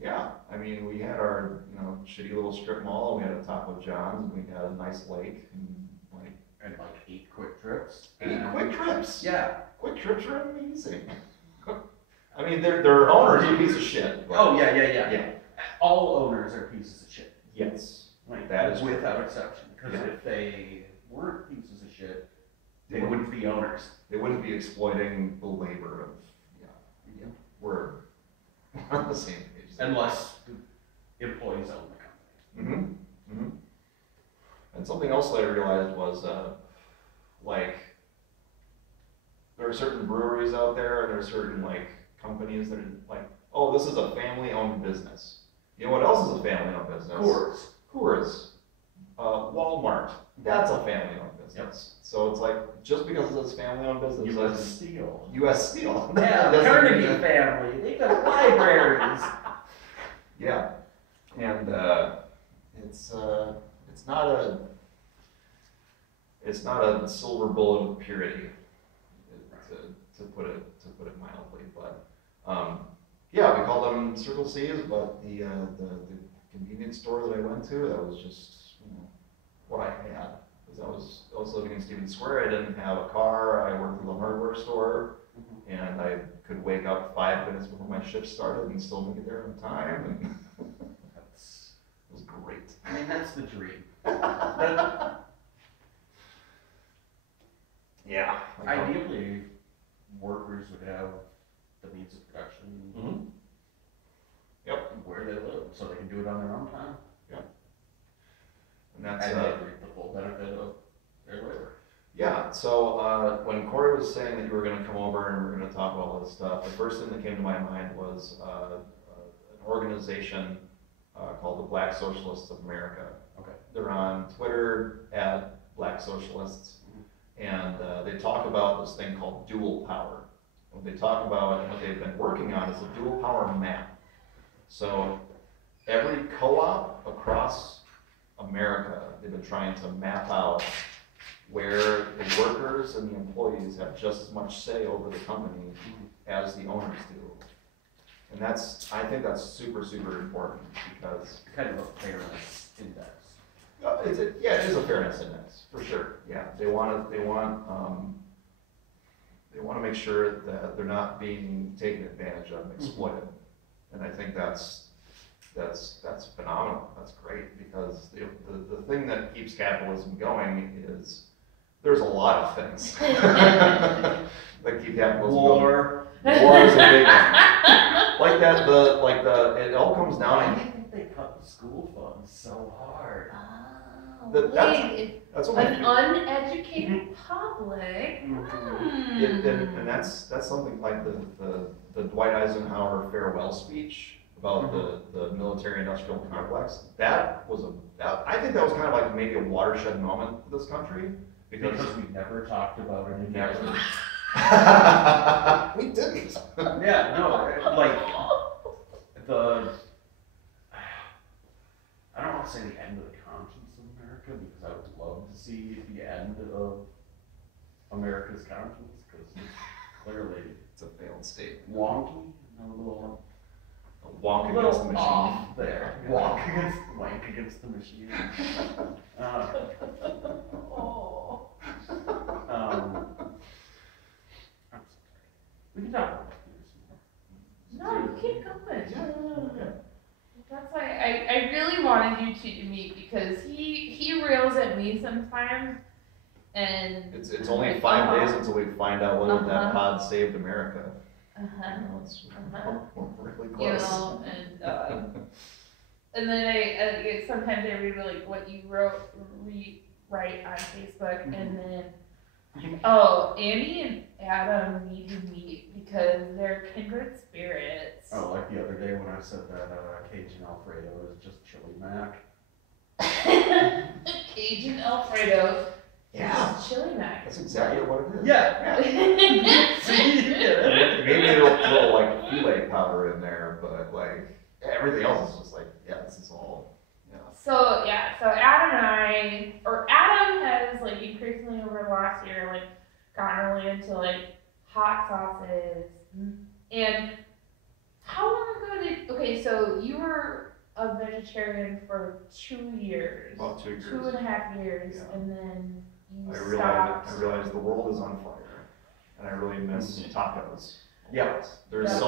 Yeah, I mean, we had our, shitty little strip mall, we had a Taco John's, and we had a nice lake, and like, And like 8 quick trips. quick trips. Yeah. Quick trips are amazing. I mean, their owner's a piece of shit. But, Oh, yeah. yeah. All owners are pieces of shit. Yes. Like, That is without exception. Because Yeah. if they weren't pieces of shit, they wouldn't be owners. They wouldn't be exploiting the labor of, we're on the same page. Unless the employees own the company. Mm-hmm. Mm-hmm. And something else that I realized was, like, there are certain breweries out there, and there are certain, like, companies that are like, oh, this is a family-owned business. You know what else is a family-owned business? Coors. Walmart. That's a family-owned business. Yep. So it's like, just because it's a family-owned business, U.S. Steel. U.S. Steel. Yeah, the Carnegie family. They got libraries. Yeah, and it's not a silver bullet of purity, to put it mildly. But yeah, we call them Circle C's, but the convenience store that I went to, that was just what I had. Because I was living in Stevens Square. I didn't have a car. I worked at the hardware store, and I could wake up 5 minutes before my shift started and still make it there on time. And it was great. I mean, that's the dream. Yeah. Ideally, workers would have the means of production where they live, so they can do it on their own time. Yeah. And that's and they reap the full benefit of their labor. Yeah. So when Kori was saying that you were going to come over and we were going to talk about all this stuff, the first thing that came to my mind was an organization called the Black Socialists of America. Okay. They're on Twitter at Black Socialists, and they talk about this thing called dual power. What they talk about and what they've been working on is a dual power map. So every co-op across America, they've been trying to map out where the workers and the employees have just as much say over the company as the owners do. And I think that's super, super important because kind of a fairness index. It is a fairness index for sure. Yeah, they want to make sure that they're not being taken advantage of and exploited. And I think that's phenomenal. That's great because the thing that keeps capitalism going is there's a lot of things that keep capitalism going. War is a big one. It all comes down. Why do you think they cut the school funds so hard? That's what an uneducated public. And that's something like the Dwight Eisenhower farewell speech about the military-industrial complex. I think that was kind of like maybe a watershed moment for this country because we never talked about it. Never. We didn't. Yeah, no, like I don't want to say the end of the conscience of America because I would love to see the end of America's conscience because clearly it's a failed state. Wonky, a little wonk against the machine. Off there. Wank against the machine. We can talk about this No, you keep going. Yeah. That's why I really wanted you two to meet because he rails at me sometimes, and it's only 5 days until we find out whether that pod saved America. It's really close. And then I sometimes I read like what you rewrite on Facebook, and then Andy and Adam need to meet because they're kindred spirits. Oh, like the other day when I said that Cajun Alfredo is just chili mac. Cajun Alfredo. Yeah. Chili mac. That's exactly what it is. Yeah. Maybe a little like filet powder in there, but like everything else is just like, this is all. So Adam has like increasingly over the last year like gotten really into like hot sauces. And how long ago Okay, so you were a vegetarian for 2 years. About 2 years. 2.5 years, Yeah. and then you I stopped. realized the world is on fire, and I really miss tacos. Yeah. There's Yeah.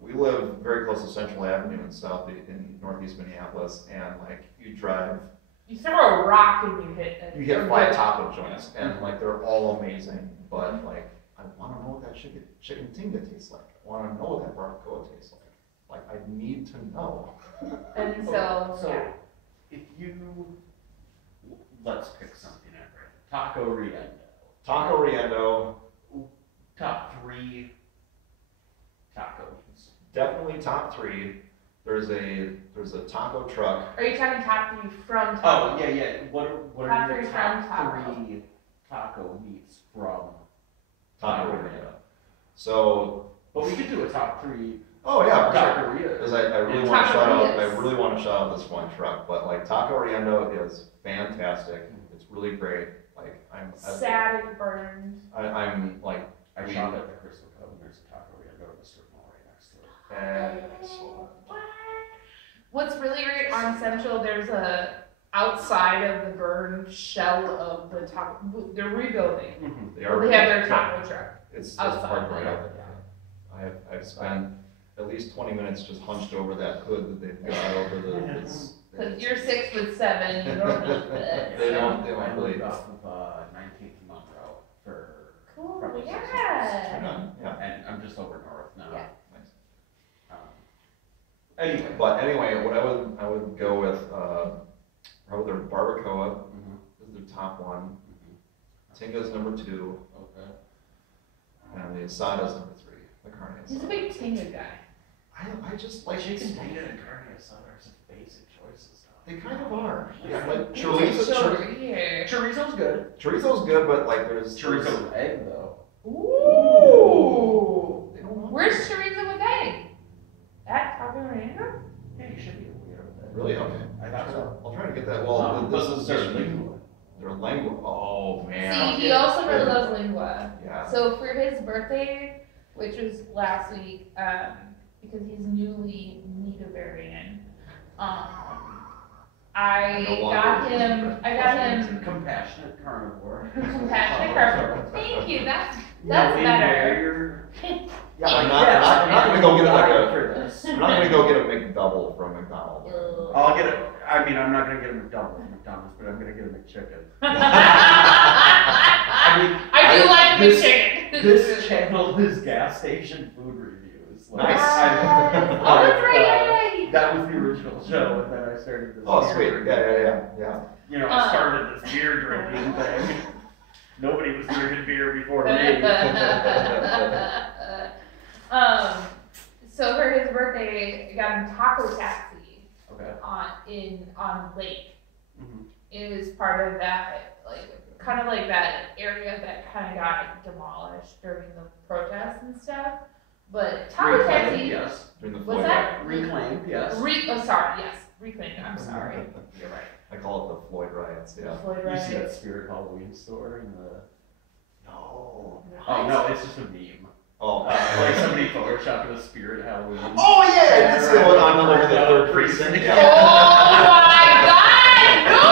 we live very close to Central Avenue in Northeast Minneapolis, and like you drive, You throw a rock and you hit it. you get 5 taco joints, and like they're all amazing, but like I want to know what that chicken tinga tastes like. I want to know what that barbacoa tastes like. Like I need to know. And so yeah. if you, let's pick something at random. Taco Riendo. Taco Riendo, Top 3 tacos. definitely top 3. There's a taco truck. Are you talking top 3 from Oh, taco? yeah. What Top are your 3 top from taco. 3 taco meats from Taco Taco Riendo. Riendo? So, But we could do a top 3 oh yeah, for sure. Taco Riendo. Because I really want to shout out. I Taquerias. really want to shout out this one truck, but like Taco Riendo is fantastic. It's really great. Like I'm burned. I'm like I shot at the Crystal Cove and there's a Taco Riendo in the strip mall right next to it. excellent. What's really great on Central, there's a outside of the burned shell of the taco. They're rebuilding. Mm-hmm. They They are. have their taco truck It's outside. part of it. Yeah. I've spent at least 20 minutes just hunched over that hood that they've got over the. Because you're 6'7", you don't need this. They don't I really. moved off of 19th and Monroe for Cool, probably 6 months. yeah. Yeah. And I'm just over north now. Yeah. Anyway. But anyway, what I would go with probably their barbacoa Mm-hmm. is their top one. Tinga's number 2, Okay. and the asada's number 3. The carne He's a asada. big Tinga guy. I just like Chicken steak. tinga and carne asada are such basic choices. They kind of are. Yeah, like Here. Chorizo's good. chorizo's good, but like there's Chorizo with egg though. Ooh. They don't want Where's chorizo with egg? At Taco Riendo? Yeah, you should be aware of that. Really? Okay. I thought so. I'll try to get that. Well, this is their just lingua. their lengua. Oh man. See, he also really loves lingua. Yeah. So for his birthday, which was last week, because he's newly meat-a-varian, I got him Compassionate carnivore. compassionate carnivore. Thank you. That's better. Yeah, I'm not gonna go get like for this. I'm not gonna go get a McDouble from McDonald's. I'll get a. I mean, I'm not gonna get a McDouble from McDonald's, but I'm gonna get a McChicken. I do like the chicken. This channel is gas station food reviews. Like, Nice. Oh, that's right. That was the original show, and then I started this. Oh, beer sweet. drinking. Yeah. You know, I started this beer drinking thing. Nobody was drinking beer before me. So for his birthday, I got him taco taxi Okay. on Lake. Mm-hmm. It was part of that, kind of like that area that kind of got demolished during the protests and stuff. But taco Reclaimed, taxi, yes. During the what's Floyd that? Reclaimed, yes. Reclaimed. I'm sorry. You're right. I call it the Floyd riots. Yeah. Floyd You see that riots. Spirit Halloween store in the? No. Oh no, it's just a meme. Oh. Like somebody photoshopped a Spirit Halloween. Oh yeah, I did see one on the third precinct. Oh Yeah. my God! No,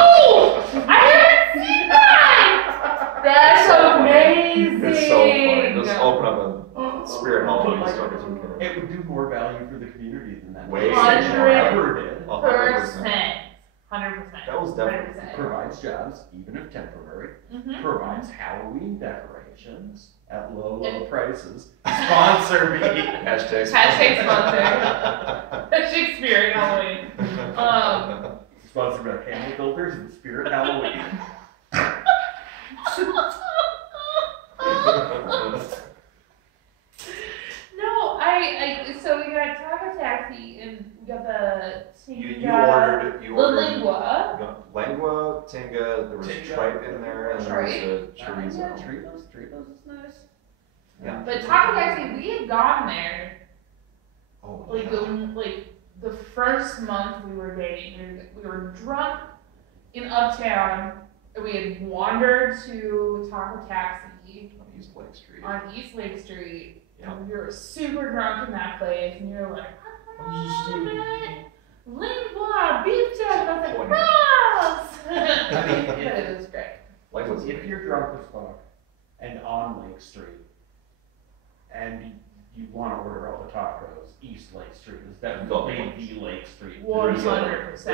I haven't seen that. That's amazing. It's so funny. Just open up a Spirit Halloween store because who cares? It would do more value for the community than that. Way ever did. 100%. 100%. That was definitely. 100%. Provides jobs, even if temporary. Mhm. Provides Halloween decorations at low And- prices. Sponsor me. Hashtag sponsor. Shakespeare Halloween. Sponsored by Camel Filters and Spirit Halloween. No, so we got taco taxi and we got the You tinga, ordered. the lingua. You got lengua, tinga. There was Tinga. tripe in there, and there was a chorizo. Yeah, Chorizo's is nice. Yeah. But taco taxi, we had gone there Oh. like the first month we were dating. We were drunk in Uptown, and we had wandered to taco taxi On East Lake Street. on East Lake Street. Yeah. You're super drunk in that place, and you're like, lingua, beef jerky, and I was like, gross! I mean, But it was great. Life was if you're drunk as fuck and on Lake Street, and you want to order all the tacos, East Lake Street is definitely the Lake Street. 100%.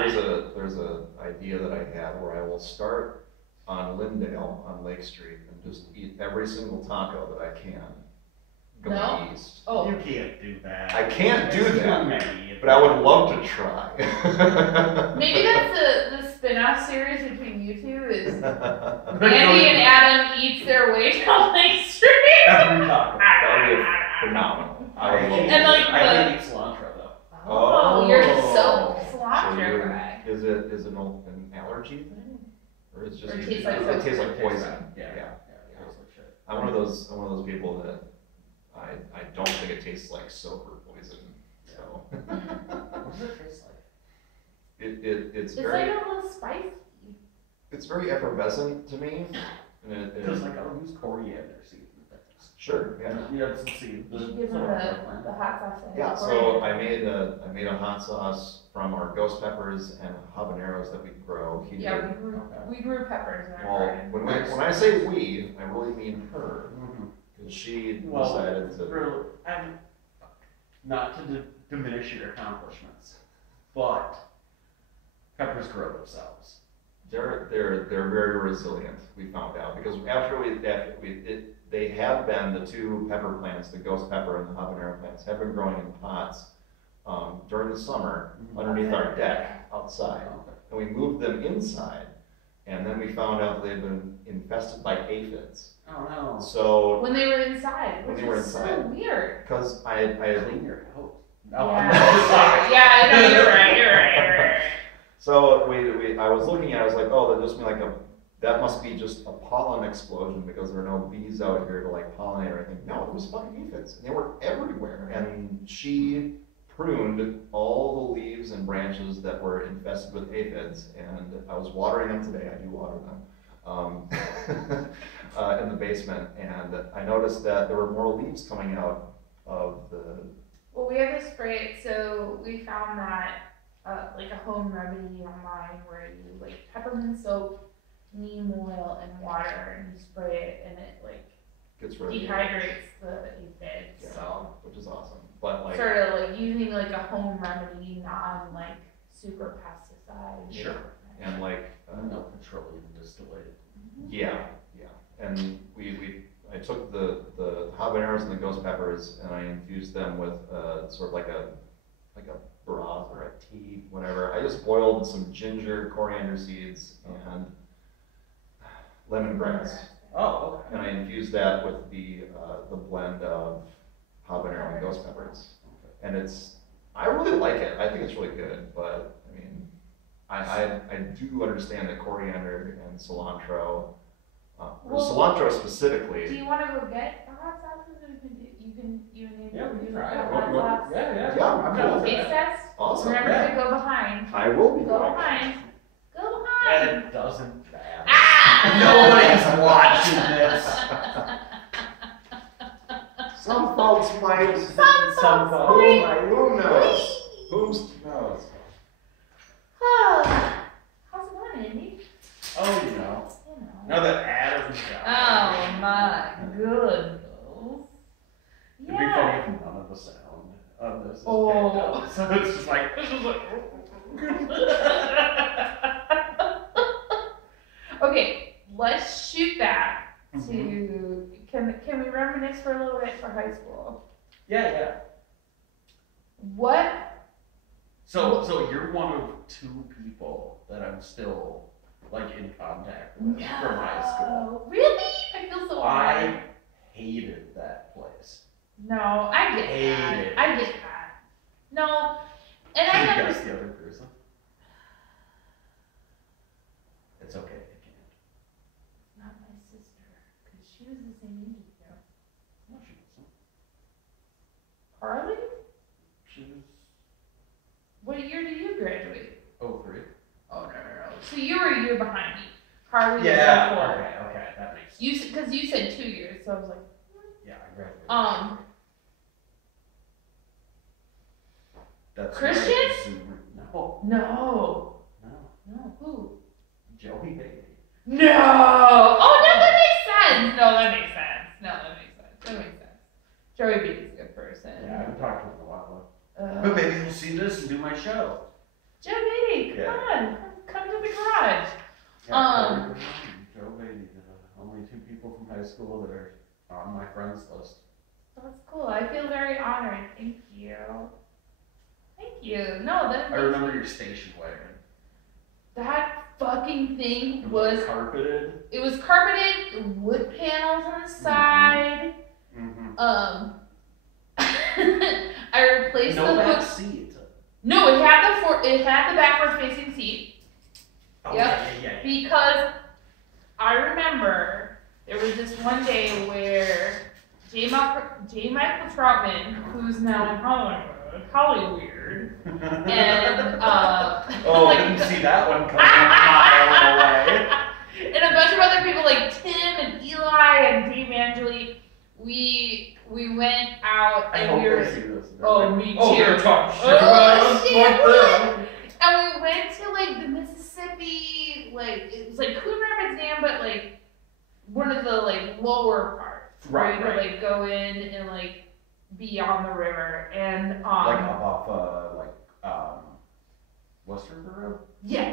There's a idea that I had where I will start on Lindale on Lake Street and just eat every single taco that I can going east. Oh, You can't do that. I can't do There's that, too many. but I would love to try. maybe that's the spin-off series between you two is Andy and Adam eats their way down Lake Street. Every taco. That would be phenomenal. I would love And like I hate eat cilantro though. Oh, you're so So cilantro you're- guy. Is it an allergy thing, or it's just Or it you- tastes like it tastes like poison? Yeah. Yeah. Yeah, tastes like shit. I'm one of those people that I don't think it tastes like soap or poison. So What does it taste like? it's It's very like a little spicy. it's very effervescent to me. And Because like I'll use coriander seeds and things. sure, yeah. Yeah, it's the seed. You should give them the hot sauce. that Yeah, has so coriander. I made a hot sauce from our ghost peppers and habaneros that we grow here. Yeah, we grew peppers in our Well, garden. when I say we, I really mean her, Mhm. because she Well, decided to. really, and not to diminish your accomplishments, but peppers grow themselves. They're very resilient. We found out because they have been the two pepper plants, the ghost pepper and the habanero plants, have been growing in pots during the summer underneath our deck outside, Okay. and we moved them inside, and then we found out they've been infested by aphids. Oh no. So When they were inside, When which they were is so inside. weird. because I Clean your coat. No, Yeah. I'm not sorry. Yeah, I know, you're right. So I was looking at it, I was like, oh, that just mean that must be just a pollen explosion because there are no bees out here to like pollinate or anything. No, it was fucking aphids. And they were everywhere. And she pruned all the leaves and branches that were infested with aphids. And I was watering them today. I do water them in the basement. And I noticed that there were more leaves coming out of the. Well, we have to spray it, so we found that like a home remedy online where you like peppermint soap, neem oil, and water, and you spray it, and it like Gets rid of dehydrates the aphids. Yeah, So which is awesome. But like, sort of like using like a home remedy, non like super pesticide. Sure. and like, No petroleum distillate. yeah. And I took the habaneros and the ghost peppers and I infused them with sort of like a broth or a tea, whatever. I just boiled some ginger, coriander seeds, and lemongrass, Oh, okay. and I infused that with the blend of habanero and ghost peppers. And I really like it. I think it's really good, but I mean, I do understand that coriander and cilantro, cilantro Do specifically. you want to go get the hot sauces? You can Yeah, we can do try the it. hot sauce. Yeah. Yeah, I'm cool with Taste that. test. Awesome. Remember Yeah. to go behind. I will be Go going. behind. Go And behind. it doesn't matter. Ah! Nobody's watching this. Some folks might. Some folks folks might. Who knows? Who knows? How's it going, Andy? Oh, you know. You know. Now that Adam's got it. Oh my goodness. It'd be funny if none of the sound of this is picked Oh. up. So it's just like, this is like. Okay, let's shoot back to. Mm-hmm. Can we reminisce for a little bit for high school? Yeah. What? So you're one of two people that I'm still like in contact with from high school. Really? I feel so I bad. hated that place. No, I get that. Hated. I get that. No, and I Can you never. guess the other person? It's okay, I can't. Not my sister, because she was the same age as you. No, she wasn't. Carly? She was What year did you graduate? 03. Oh no. So you were a year behind me. Carly was Yeah. 04. Okay, that makes sense. Because you said 2 years, so I was like, Yeah, I graduated. That's Christian? No. No. No. No. Who? Joey Baby. No. Oh, no, that makes sense. No, that makes sense. No, that makes sense. That makes sense. Joey Beatty's a good person. Yeah, I haven't talked to him in a while. Uh, But maybe you'll see this and do my show. Joe Beatty, come on. Come to the garage. Yeah, Joe Beatty, only 2 people from high school that are on my friends list. That's cool. I feel very honored. Thank you. Thank you. No, that I remember your station wagon. that fucking thing It was carpeted. it was carpeted, wood panels on the side. Mm-hmm. I replaced No the back book. seat. No, it had the backward facing seat. Oh, Yep. yeah. Because I remember there was this one day where J. Michael Troutman, who's now in Hollywood, and Oh, like, didn't see that one coming a mile away. and a bunch of other people like Tim and Eli and Dave Angeli, we went out I and hope we were. they see this. Oh, me too. Oh, they're talking shit Oh, about us. shit, Fuck them. And we went to like the Mississippi, like it was like Coon Rapids Dam, but like one of the like lower parts. Where you could like go in and like be on the river and Like up off Western Road? Yeah.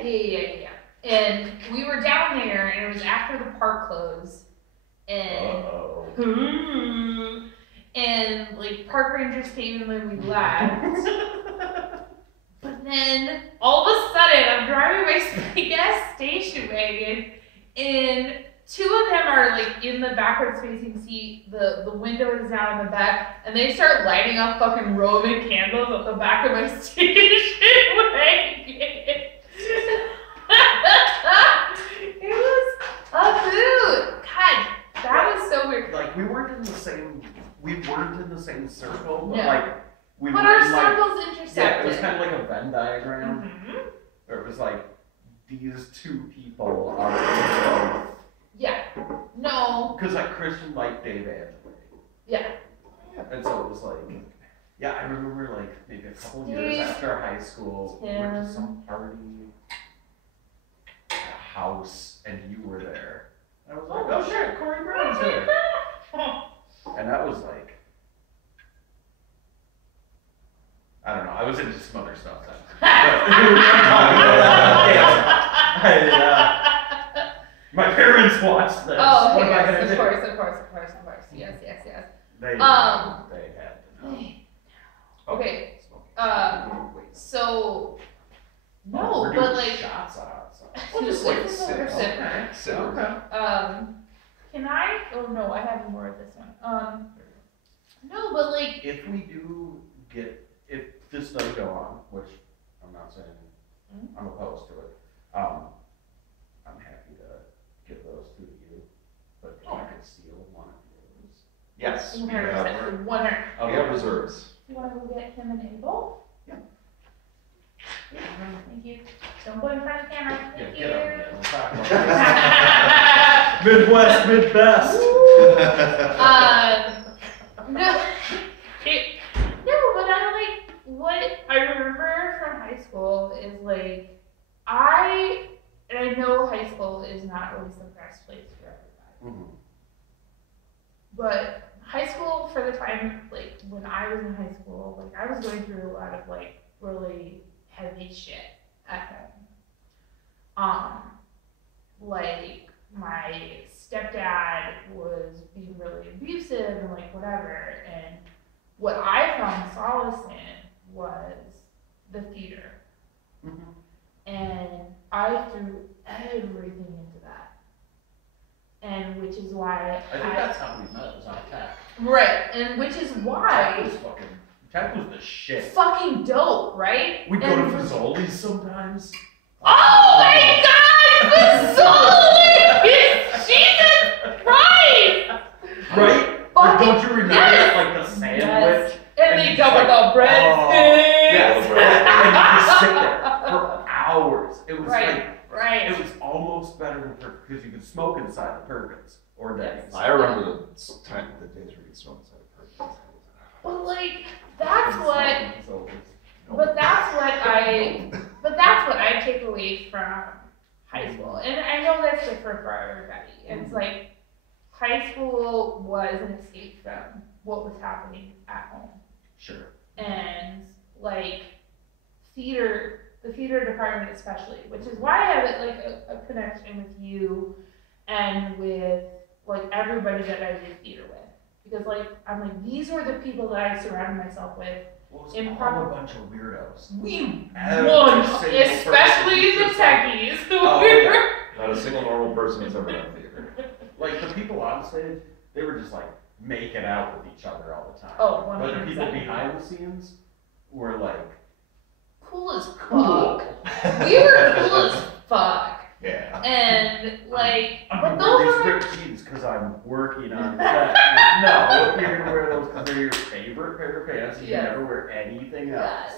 And we were down there and it was after the park closed. And and like park rangers came and then we left. But then all of a sudden I'm driving my gas station wagon and 2 of them are like in the backwards facing seat, the window is down in the back, and they start lighting up fucking Roman candles at the back of my station wagon. It was a boot. God, that was so weird. Like we weren't in the same circle, but No. like we But were our in, like, circles intersected. yeah, it was kind of like a Venn diagram. Mhm. Where it was like these 2 people are in both. Yeah. No. Because like Christian liked Dave Angeli. Yeah. And so it was like, yeah, I remember like maybe a couple years Dave, after high school, we went to some party at a house and you were there. And I was like, oh shit, Kori Brown's there. And that was like, I don't know, I was into some other stuff then. My parents watched this. Oh, What am I yes, gonna of do? course. Yes. They had to know. Okay. Wait. So no, we're but doing like shots outside. Well, just like This is sip. another sip. Okay. Sip. can I? Oh no, I have more of this one. No, but like If we do if this does go on, which I'm not saying I'm opposed to it, I'm happy to give those to you, but if I could steal one of yours. Yes. We 100%. have reserves. You want to go get him an able? Yeah. Thank you. Don't go in front of the camera. Thank you. We'll talk about this. Midwest, Midbest. No, but I like what I remember from high school is like and I know high school is not always the best place for everybody. Mhm. But high school for the time, like when I was in high school, like I was going through a lot of like really heavy shit at home. Like my stepdad was being really abusive and like whatever, and what I found solace in was the theater. Mhm. And I threw everything into that. And which is why I think that's how we met, was on tech. right, and which is why Tech was the shit. fucking dope, right? We'd go And- to Fazoli's sometimes. Oh my god, Fazoli! Jesus Christ! Right? Like, don't you remember yes! like the sandwich? Yes. And they just covered like, the breadsticks. Yes, and you just sit there for hours. It was like, Right. it was almost better than Perkins because you could smoke inside the Perkins or Denny's. I remember the days where you could smoke inside of Perkins. But like, that's what, So but like, but that's what I take away from high school. And I know that's different for everybody. It's like, high school was an escape from what was happening at home. Sure. And like theater, the theater department especially, which is why I have like a connection with you and with like everybody that I did theater with. Because like, I'm like, these were the people that I surrounded myself with. Well, In it's proper- all a bunch of weirdos. We Every won, single especially person the is just like- techies. Oh, We yeah. were- Not a single normal person has ever done theater. Like, the people on stage, they were just like making out with each other all the time. Oh, But the people 100%. behind the scenes were like, Cool as cool. fuck. We were cool as fuck. Yeah. And like, I'm but gonna those wear were these like, ripped jeans because I'm working on that. No, you're gonna wear those because they're your favorite pair of pants and Yes. you never wear anything else.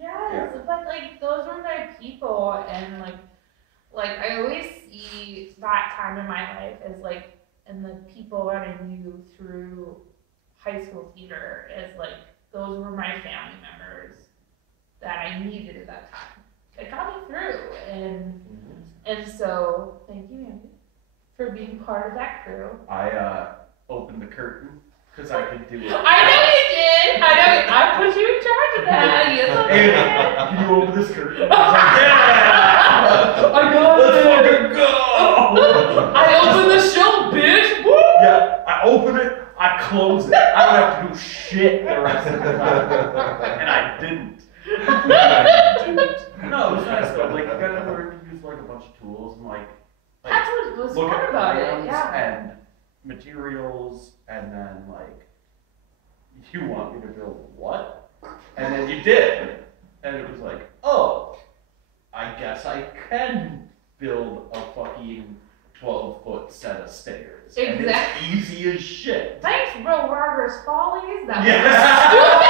yes, but like those were my people, and like I always see that time in my life as like, and the people that I knew through high school theater as like, those were my family members that I needed at that time. It got me through, and so thank you, Andy, for being part of that crew. I opened the curtain because I could do it. I know you did. I know. I put you in charge of that. Yes, I did. Can you open this curtain? I was like, yeah! I got Let's it. fucking go! I opened the show, bitch. Woo! Yeah, I open it, I close it. I don't have to do shit the rest of the time. And I didn't. No, it was nice though. Like, you gotta learn to use like a bunch of tools and like That's what was look fun at about it. plans Yeah. and materials, and then like, you want me to build what? And then you did. And it was like, oh, I guess I can build a fucking 12-foot set of stairs. And Exactly. it's easy as shit. Thanks, Will Rogers Follies. That Yeah. was the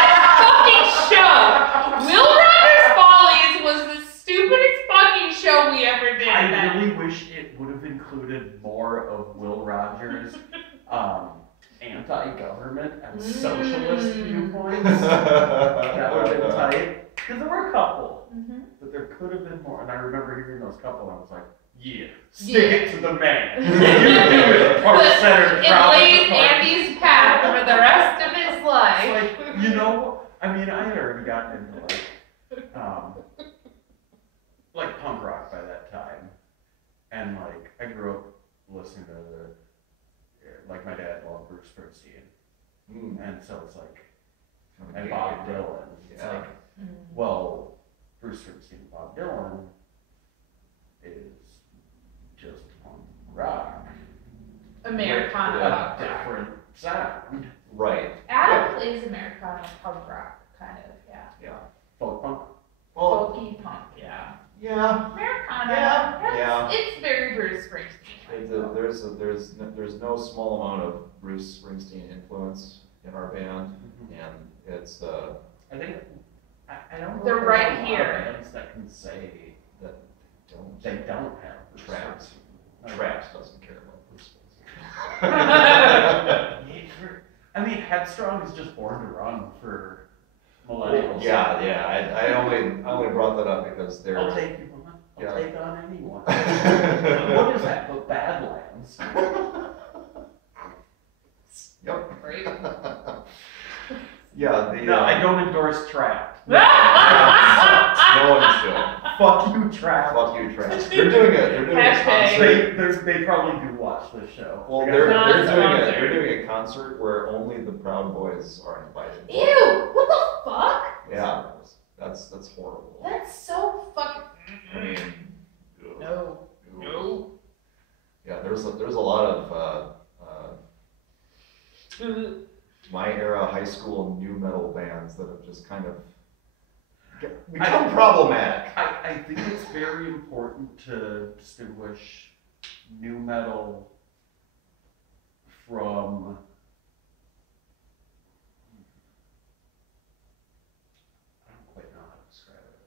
stupidest fucking show. Will Rogers Follies was the stupidest fucking show we ever did. I really wish it would have included more of Will Rogers' anti-government and socialist viewpoints. That would have been tight. Because there were a couple, but there could have been more. And I remember hearing those couple, and I was like, yeah, stick it to the man. You do it, Park Center. It laid Andy's path for the rest of his life. It's like, you know, I mean, I had already gotten into like punk rock by that time. And like, I grew up listening to like my dad loved Bruce Springsteen. And so it's like, and Bob Dylan. It's Yeah. like, well, Bruce Springsteen and Bob Dylan is just punk rock. Americana A punk rock. different sound. Right. Adam plays Americana punk rock, kind of, yeah. Yeah. Folk punk. Well, Folky punk, yeah. yeah. Americana. Yeah. It's very Bruce Springsteen. There's no small amount of Bruce Springsteen influence in our band, and it's I think I don't know. They're if right there's a lot here. of bands that can say that they don't have Bruce Traps. Springsteen. Traps doesn't care about Bruce Springsteen. I mean, Headstrong is just born to run for millennials. Yeah. I only brought that up because they're. I'll take you on. Yeah. I'll take on anyone. What is that? The Badlands. Yep. Right? Yeah. The. No, I don't endorse Trap. No one should. Fuck you, Trap. Fuck you, Traps. They're doing it. They're doing a Hashtag. concert. They probably do watch this show. Well, They they're got- doing a concert where only the Proud Boys are invited. Ew! What the fuck? Yeah, that's horrible. That's so fucking. I mean, No. Yeah, there's a lot of my era high school new metal bands that have just kind of become problematic. I think it's very important to distinguish new metal from I don't quite know how to describe it.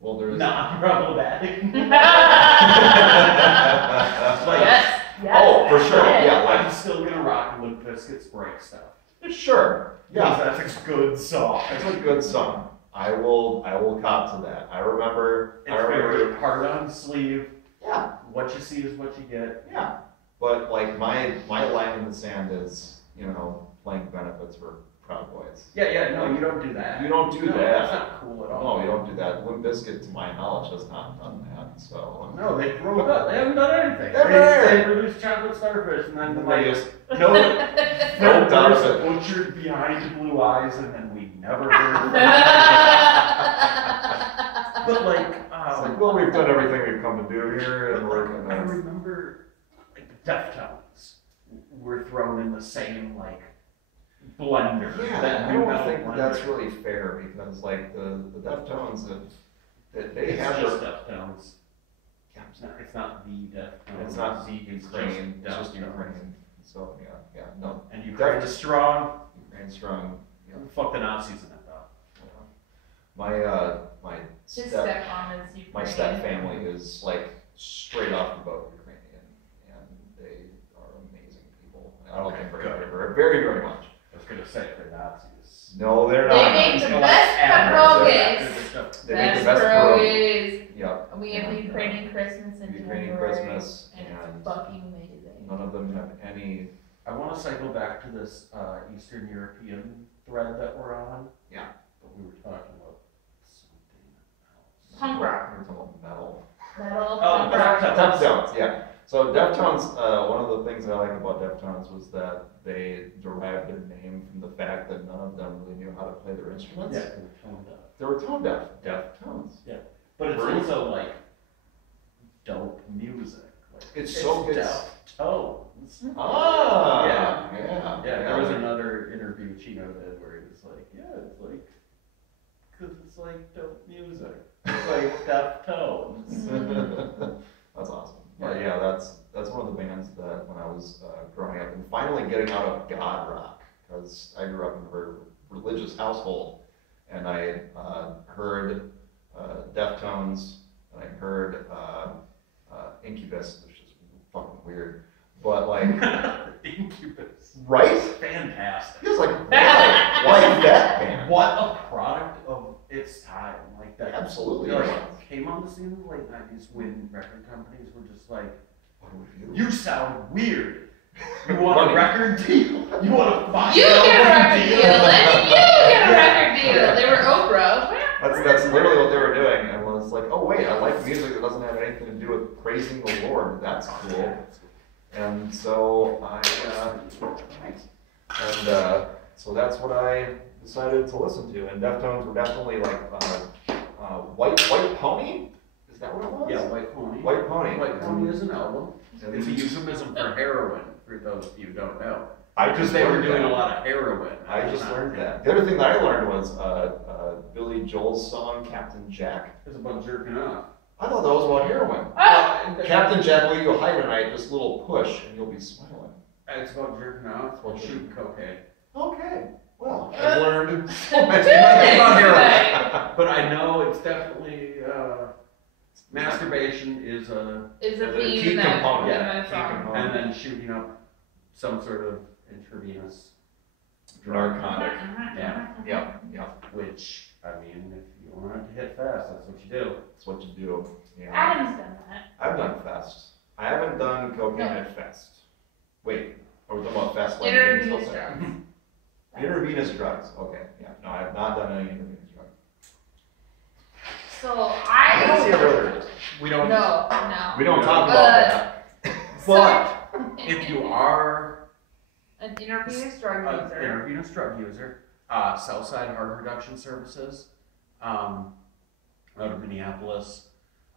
Well, there's Non-problematic. Yes. Oh, for sure. Yeah, I'm still gonna rock Limp Bizkit's Break stuff. sure. Because Yeah, that's a good song. that's a good song. I will cop to that. I remember. It's very hard on the sleeve. Yeah. What you see is what you get. Yeah. But like my line in the sand is, you know, playing benefits for Proud Boys. Yeah, no, you don't do that. You don't do no, that. That's not cool at all. No, you don't do that. Limp Bizkit, to my knowledge, has not done that. So. No, they broke up. They haven't done anything. They released Chocolate Starfish, and then they just no doubt Bruce it. butchered Behind Blue Eyes, and then we never heard from them. But like, It's like, well, we've done everything we've come to do here, and we're I gonna. remember like the Deftones were thrown in the same like blender. Yeah, that I new don't metal think blender. that's really fair because like the Deftones they It's have just their. Deftones. Yeah. It's not the Deftones. It's not the It's Ukraine, it's just Deftones. Ukraine. So yeah, no. And Ukraine is strong. Ukraine strong. Yeah. Fuck the Nazis in it though. My His step stepmom is Ukrainian. my step family is like straight off the boat Ukrainian, and they are amazing people. I like them very, very much. I was gonna say they're Nazis. No, they're They not. make the Go best pierogies. They make the Best best pierogies. Yep. And we have the Ukrainian Christmas in Ukrainian January, Christmas, and and it's fucking amazing. none of them have any. I want to cycle back to this Eastern European thread that we're on. Yeah. But we were talking about something else. Punk rock. We're talking about metal. Metal, Oh, punk rock. Deftones, yeah. So Deftones, one of the things I like about Deftones was that they derived their name from the fact that none of them really knew how to play their instruments. Yeah, we were tone deaf. They were tone deaf. Deftones. But it's Really? also like dope music. Like, It's so good. Deftones. Ah. Yeah. Yeah. There was another interview Chino did where he was like, yeah, it's like, because it's like dope music. It's like Deftones. That's awesome. But yeah, that's one of the bands that when I was growing up and finally getting out of God rock, because I grew up in a very religious household, and I heard Deftones, and I heard Incubus, which is fucking weird, but like Incubus. right? Fantastic. He was like, why that band? What a product of its time. Like that. Absolutely. Like, came on the scene in the late 90s when record companies were just like, What do we do? you sound weird. You want Money. a record deal? You want a $5 You get a record deal? deal, and you get a record deal. They were Oprah. That's literally what they were doing, and was like, oh wait, I like music that doesn't have anything to do with praising the Lord. That's cool. And so so that's what I decided to listen to. And Deftones were definitely like White Pony. Is that what it was? Yeah, White Pony. White Pony. White Pony is an album. And It's a euphemism for heroin, for those of you who don't know. I Because just they were learned doing that. a lot of heroin. I just learned that. The other thing that I learned was Billy Joel's song Captain Jack. It's about jerking off. I thought that was about heroin. Captain Jack, will you hide tonight? Just a little push, and you'll be smiling. It's about jerking off or shooting cocaine. Okay. Well, I've learned so Two much things about today. heroin. But I know it's definitely masturbation is a Is a Key theme that component. in Yeah, that key song. component. and then shooting up some sort of intravenous Narcotic. Yeah. Yep. Which, I mean, if you want it to hit fast, that's what you do. That's what you do. Yeah. Adam's done that. I've done Fest. I haven't done cocaine No. at Fest. Wait, are we talking about Fest? like Intravenous being drugs. Intravenous drugs. Okay. Yeah. No, I have not done any intravenous drugs. So I don't see I. a brother. We don't. No. We don't talk about that. But if you are an intravenous drug an user. intravenous drug user, Southside Harm Reduction Services, out of Minneapolis,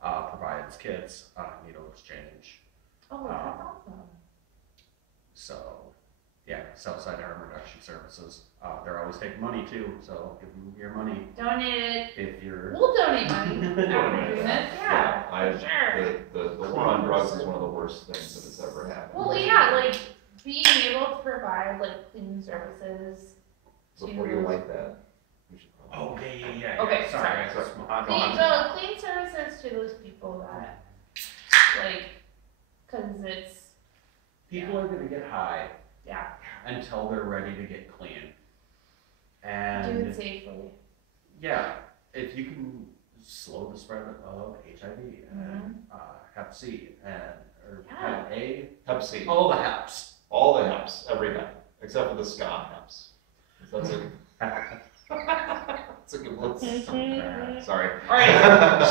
provides kits, needle exchange. Oh, that's awesome. So, yeah, Southside Harm Reduction Services. They're always taking money too, so give them your money Donate it. if you're. We'll donate money after doing this. Yeah. Sure. The war on drugs is one of the worst things that has ever happened. Well, yeah, like being able to provide like clean services. Before you light that, we should Oh, probably. yeah. Okay, Sorry, sorry. I just smoked. Clean services to those people that like, cause it's People are gonna get high yeah. until they're ready to get clean. Do And it safely. yeah, if you can slow the spread of HIV and Hep C and or Hep A, Hep C. all the Heps. All the Heps, every Hep, except for the ska Heps. That's a that's a good one. Sorry. Alright,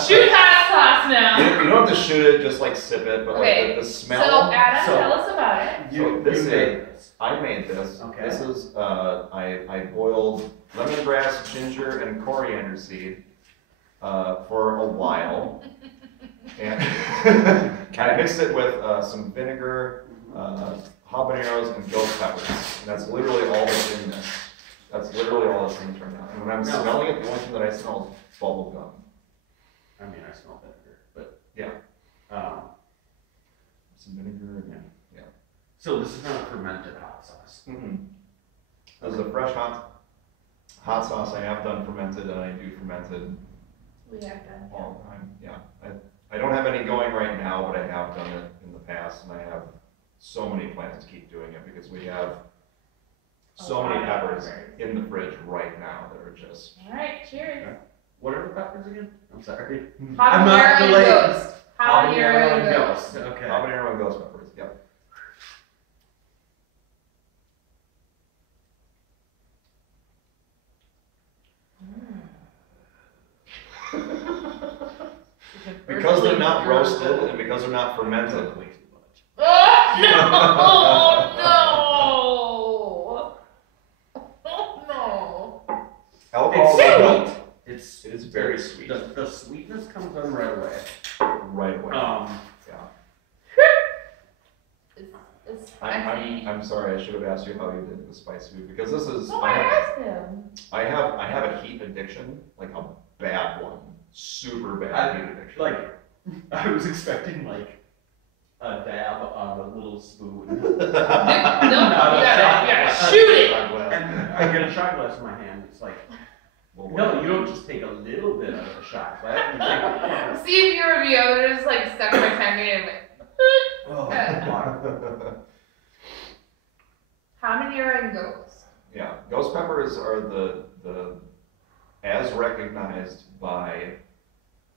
shoot hot sauce now. You don't have to shoot it, just like sip it, but Okay, like the smell. So Adam, tell us about it. So this is, I made this. Okay. This is, I boiled lemongrass, ginger, and coriander seed for a while. And I mixed it with some vinegar, habaneros, and ghost peppers. And that's literally all that's in this. That's literally all that's in this right now. And when I'm smelling it, the only thing that I smell is bubble gum. I mean, I smell vinegar, but Yeah. some vinegar again. Yeah. So this is not a fermented hot sauce. Mm-hmm. This is a fresh hot sauce. I have done fermented, and I do fermented We have done. all the time. Yeah. I don't have any going right now, but I have done it in the past, and I have so many plans to keep doing it because we have so many peppers in the fridge right now that are just. Alright, cheers. What are the peppers again? I'm sorry. Habanero and delayed. ghost. Habanero and ghost. Okay. Habanero and ghost peppers, yep. Because they're not roasted and because they're not fermented. Way too much. Oh no! Oh no! Alcohol It's sweet. it is very sweet. The sweetness comes on right away. Right away. Yeah. It's spicy. I'm sorry, I should have asked you how you did the spice food because this is No, I asked him. I have a heat addiction, like a bad one. Super bad heat addiction. Like, I was expecting like a dab on a little spoon. No, you gotta shoot it! And I get a shot glass in my hand. It's like, no, you don't just take a little bit of a shot glass. You take a See if your review, I would just like stuck my tongue in and went, oh, how many are in ghost? Yeah, ghost peppers are the as recognized by,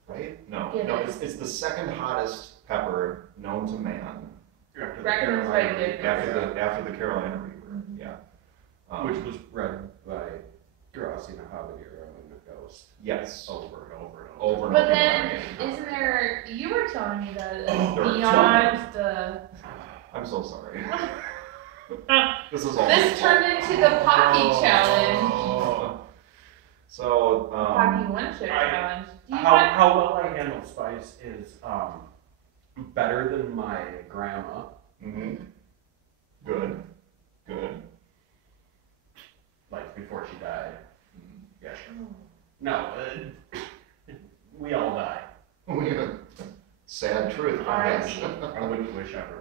right? No, it's the second hottest pepper known to man Recognized by Dick. after the Carolina Reaper. Yeah, which was read by Grassina Habanero and the Ghost yes, over and over and over and But over then, again. isn't there, you were telling me that it's There are beyond the, I'm so sorry. This is all. this turned into the Pocky challenge. So, Pocky one chip challenge. Do you how, want, how well I handle spice is better than my grandma. Good. Like before she died. Yeah. No, we all die. Sad truth. I guess. R.I.P. I wouldn't wish ever